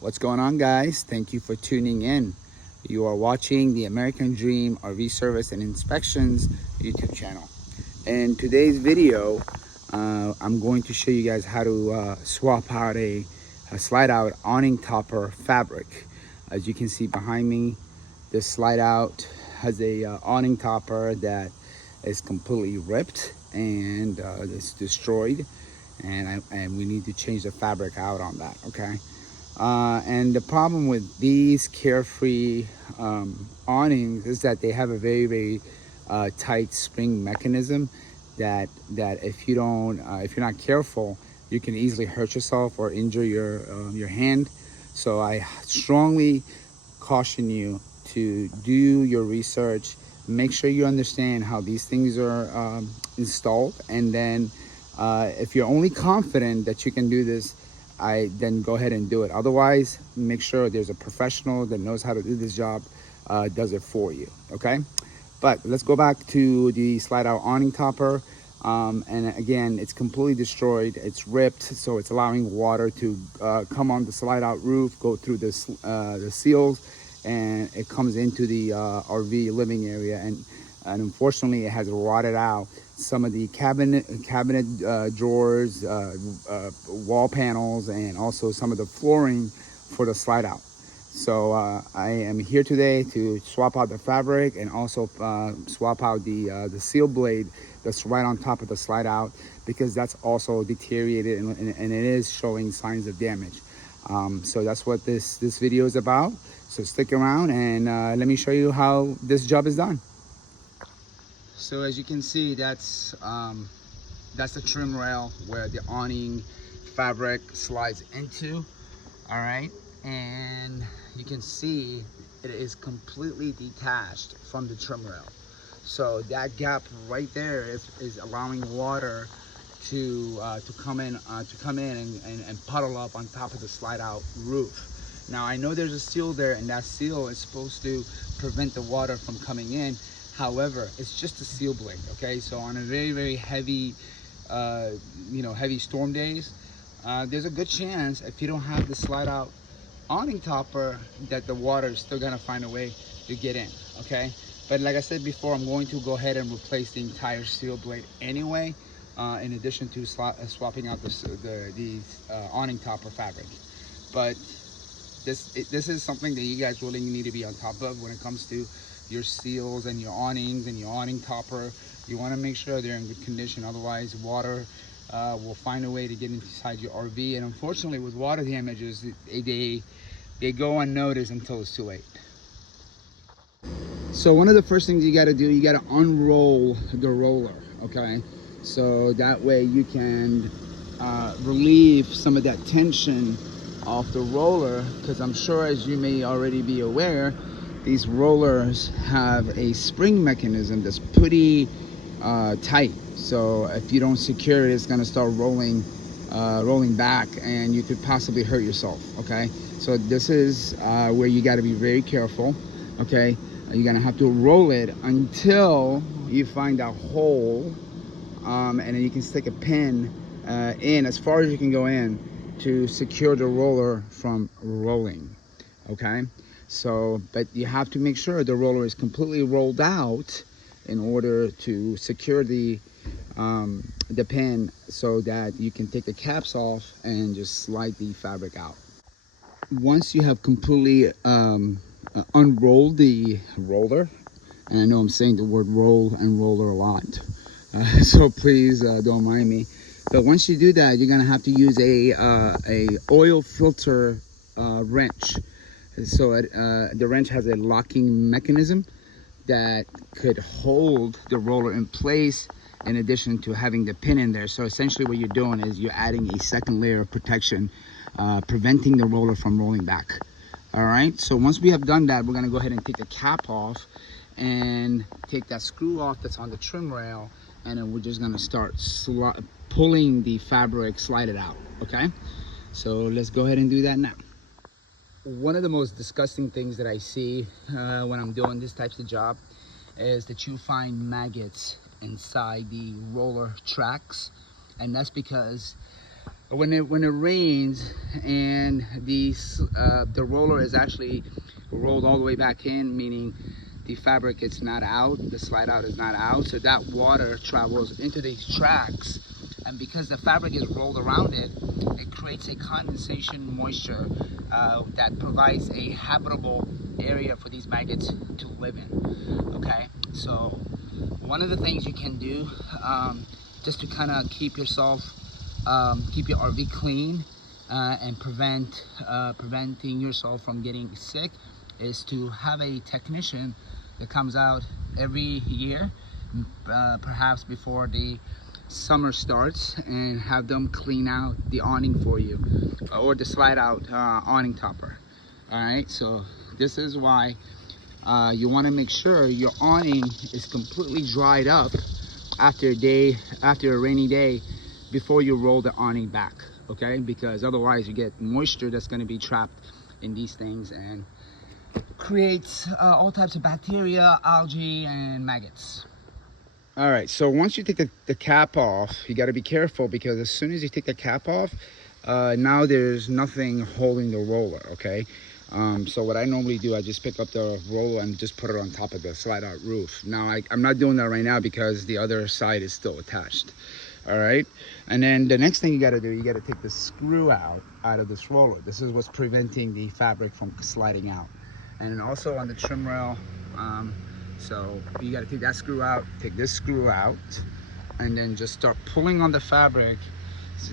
What's going on, guys? Thank you for tuning in. You are watching the American Dream RV Service and Inspections YouTube channel. In today's video, I'm going to show you guys how to swap out a slide out awning topper fabric. As you can see behind me, this slide out has a awning topper that is completely ripped and it's destroyed, and we need to change the fabric out on that. Okay. And the problem with these Carefree awnings is that they have a very tight spring mechanism that if you don't if you're not careful, you can easily hurt yourself or injure your hand. So I strongly caution you to do your research, make sure you understand how these things are installed, and then if you're only confident that you can do this, then go ahead and do it. Otherwise, make sure there's a professional that knows how to do this job, does it for you. Okay, but let's go back to the slide out awning topper. And again, it's completely destroyed, it's ripped, so it's allowing water to come on the slide out roof, go through the seals, and it comes into the RV living area, and unfortunately it has rotted out some of the cabinet drawers, wall panels, and also some of the flooring for the slide out. So I am here today to swap out the fabric and also swap out the seal blade that's right on top of the slide out, because that's also deteriorated and it is showing signs of damage. So that's what this video is about. So stick around and let me show you how this job is done. So as you can see, that's the trim rail where the awning fabric slides into. All right, and you can see it is completely detached from the trim rail. So that gap right there is allowing water to come in and puddle up on top of the slide out roof. Now I know there's a seal there, and that seal is supposed to prevent the water from coming in. However, it's just a seal blade. Okay, so on a very heavy heavy storm days, there's a good chance, if you don't have the slide out awning topper, that the water is still gonna find a way to get in. Okay, but like I said before, I'm going to go ahead and replace the entire seal blade anyway, in addition to swapping out the awning topper fabric. But this is something that you guys really need to be on top of when it comes to your seals and your awnings and your awning topper. You want to make sure they're in good condition, otherwise water will find a way to get inside your RV, and unfortunately with water damages, they go unnoticed until it's too late. So one of the first things you got to do, you got to unroll the roller. Okay, so that way you can relieve some of that tension off the roller, because I'm sure, as you may already be aware, these rollers have a spring mechanism that's pretty tight. So if you don't secure it, it's going to start rolling back, and you could possibly hurt yourself. Okay, so this is where you got to be very careful. Okay, you're going to have to roll it until you find a hole, and then you can stick a pin in as far as you can go in to secure the roller from rolling. Okay, so but you have to make sure the roller is completely rolled out in order to secure the pin, so that you can take the caps off and just slide the fabric out. Once you have completely unrolled the roller, and I know I'm saying the word roll and roller a lot, so please don't mind me. But once you do that, you're gonna have to use a oil filter wrench. So the wrench has a locking mechanism that could hold the roller in place, in addition to having the pin in there. So essentially what you're doing is you're adding a second layer of protection, preventing the roller from rolling back. All right, so once we have done that, we're gonna go ahead and take the cap off and take that screw off that's on the trim rail, and then we're just gonna start pulling the fabric, slide it out. Okay, so let's go ahead and do that now. One of the most disgusting things that I see when I'm doing this types of job is that you find maggots inside the roller tracks, and that's because when it rains and the roller is actually rolled all the way back in, meaning the fabric is not out, the slide out is not out, so that water travels into these tracks, and because the fabric is rolled around it, it creates a condensation moisture that provides a habitable area for these maggots to live in. Okay, so one of the things you can do just to kind of keep yourself keep your RV clean and preventing yourself from getting sick is to have a technician that comes out every year, perhaps before the summer starts, and have them clean out the awning for you, or the slide out awning topper. All right, so this is why you want to make sure your awning is completely dried up after a rainy day before you roll the awning back, okay? Because otherwise you get moisture that's going to be trapped in these things and creates all types of bacteria, algae, and maggots. All right, so once you take the cap off, you got to be careful, because as soon as you take the cap off, now there's nothing holding the roller, okay? So what I normally do, I just pick up the roller and just put it on top of the slide out roof. Now I'm not doing that right now because the other side is still attached. All right, and then the next thing you got to do, you got to take the screw out of this roller. This is what's preventing the fabric from sliding out. And also on the trim rail, so you got to take that screw out, take this screw out, and then just start pulling on the fabric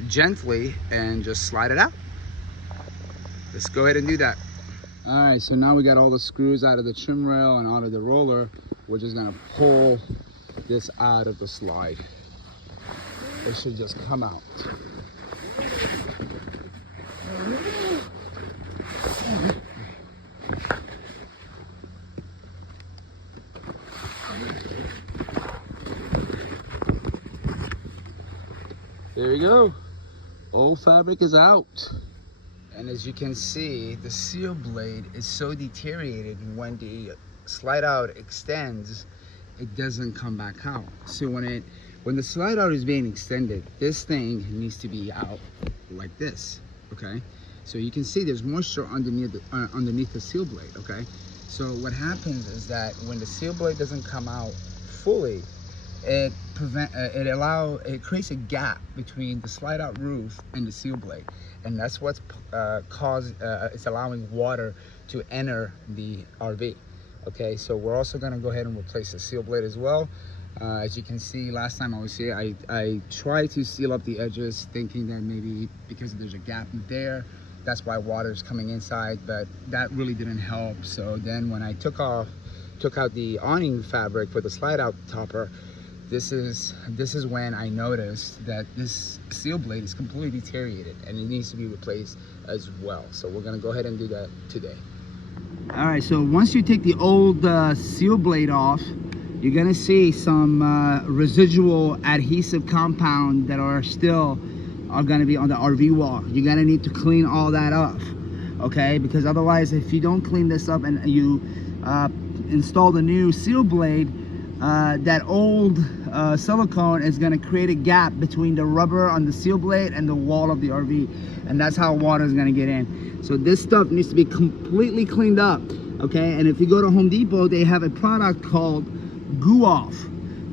gently and just slide it out. Let's go ahead and do that. All right, so now we got all the screws out of the trim rail and out of the roller. We're just gonna pull this out of the slide. It should just come out. There you go. Old fabric is out. And as you can see, the seal blade is so deteriorated, when the slide out extends, it doesn't come back out. So when the slide out is being extended, this thing needs to be out like this, okay? So you can see there's moisture underneath the seal blade, okay? So what happens is that when the seal blade doesn't come out fully, it creates a gap between the slide out roof and the seal blade, and that's what's it's allowing water to enter the RV. Okay, so we're also going to go ahead and replace the seal blade as well. As you can see, last time I was here, I tried to seal up the edges, thinking that maybe because there's a gap there, that's why water is coming inside, but that really didn't help. So then when I took out the awning fabric for the slide out topper, this is when I noticed that this seal blade is completely deteriorated and it needs to be replaced as well. So we're gonna go ahead and do that today. All right, so once you take the old seal blade off, you're gonna see some residual adhesive compound that are gonna be on the RV wall. You're gonna need to clean all that up, okay? Because otherwise, if you don't clean this up and you install the new seal blade, that old silicone is going to create a gap between the rubber on the seal blade and the wall of the RV, and that's how water is going to get in. So this stuff needs to be completely cleaned up, okay? And if you go to Home Depot, they have a product called Goo Off.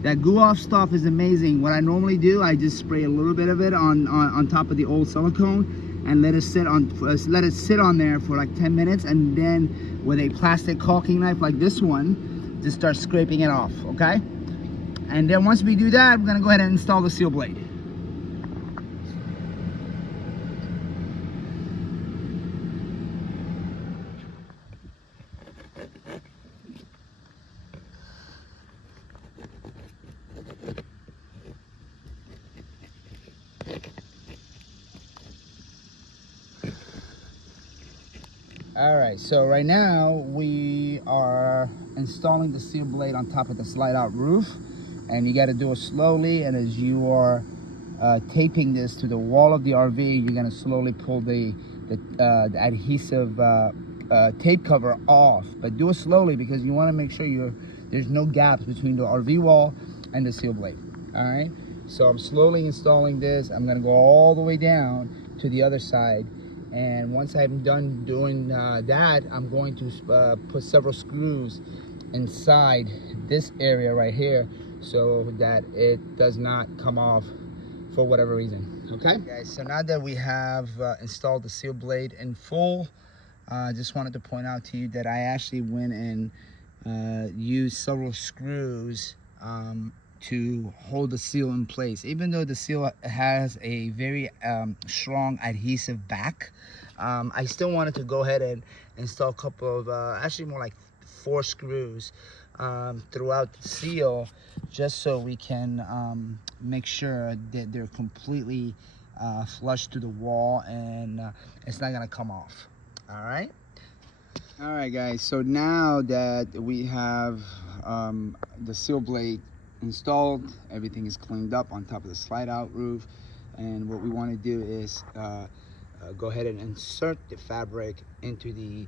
That Goo Off stuff is amazing. What I normally do, I just spray a little bit of it on top of the old silicone and let it sit on there for like 10 minutes, and then with a plastic caulking knife like this one, just start scraping it off, okay? And then once we do that, we're gonna go ahead and install the seal blade. All right, so right now we are installing the seal blade on top of the slide out roof, and you got to do it slowly. And as you are taping this to the wall of the RV, you're going to slowly pull the adhesive tape cover off, but do it slowly because you want to make sure there's no gaps between the RV wall and the seal blade. All right, So I'm slowly installing this. I'm gonna go all the way down to the other side, and once I'm done doing that, I'm going to put several screws inside this area right here so that it does not come off for whatever reason. Okay guys, so now that we have installed the seal blade in full, I just wanted to point out to you that I actually went and used several screws to hold the seal in place. Even though the seal has a very strong adhesive back, I still wanted to go ahead and install a couple of actually more like 4 screws throughout the seal, just so we can make sure that they're completely flush to the wall and it's not gonna come off. All right guys, so now that we have the seal blade installed, everything is cleaned up on top of the slide out roof, and what we want to do is go ahead and insert the fabric into the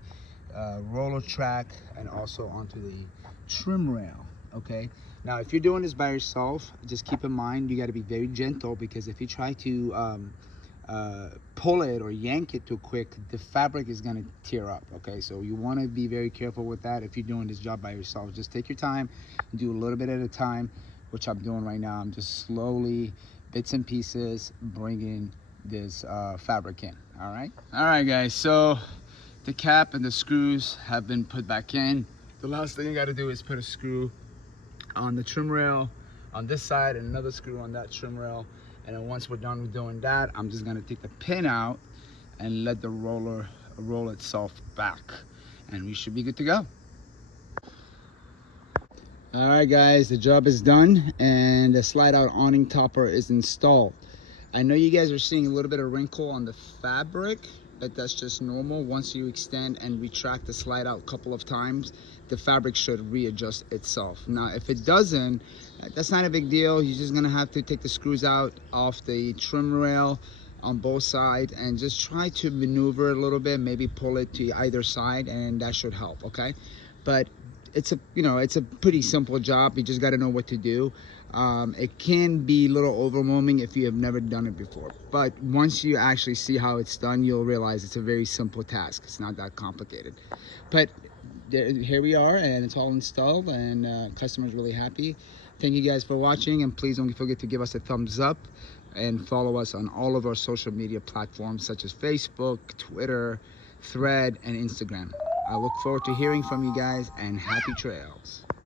roller track and also onto the trim rail. Okay, now if you're doing this by yourself, just keep in mind you got to be very gentle, because if you try to pull it or yank it too quick, the fabric is going to tear up. Okay, so you want to be very careful with that. If you're doing this job by yourself, just take your time, do a little bit at a time, which I'm doing right now. I'm just slowly, bits and pieces, bringing this fabric in. All right guys, so the cap and the screws have been put back in. The last thing you got to do is put a screw on the trim rail on this side and another screw on that trim rail. And then once we're done with doing that, I'm just gonna take the pin out and let the roller roll itself back, and we should be good to go. All right guys, the job is done and the slide out awning topper is installed. I know you guys are seeing a little bit of wrinkle on the fabric, but that's just normal. Once you extend and retract the slide out a couple of times, the fabric should readjust itself. Now if it doesn't, that's not a big deal. You're just gonna have to take the screws out off the trim rail on both sides and just try to maneuver a little bit, maybe pull it to either side, and that should help. Okay, but it's a pretty simple job. You just got to know what to do. It can be a little overwhelming if you have never done it before, but once you actually see how it's done, you'll realize it's a very simple task. It's not that complicated. But here we are, and it's all installed, and customer's really happy. Thank you guys for watching, and please don't forget to give us a thumbs up and follow us on all of our social media platforms such as Facebook, Twitter, Thread, and Instagram. I look forward to hearing from you guys, and happy trails.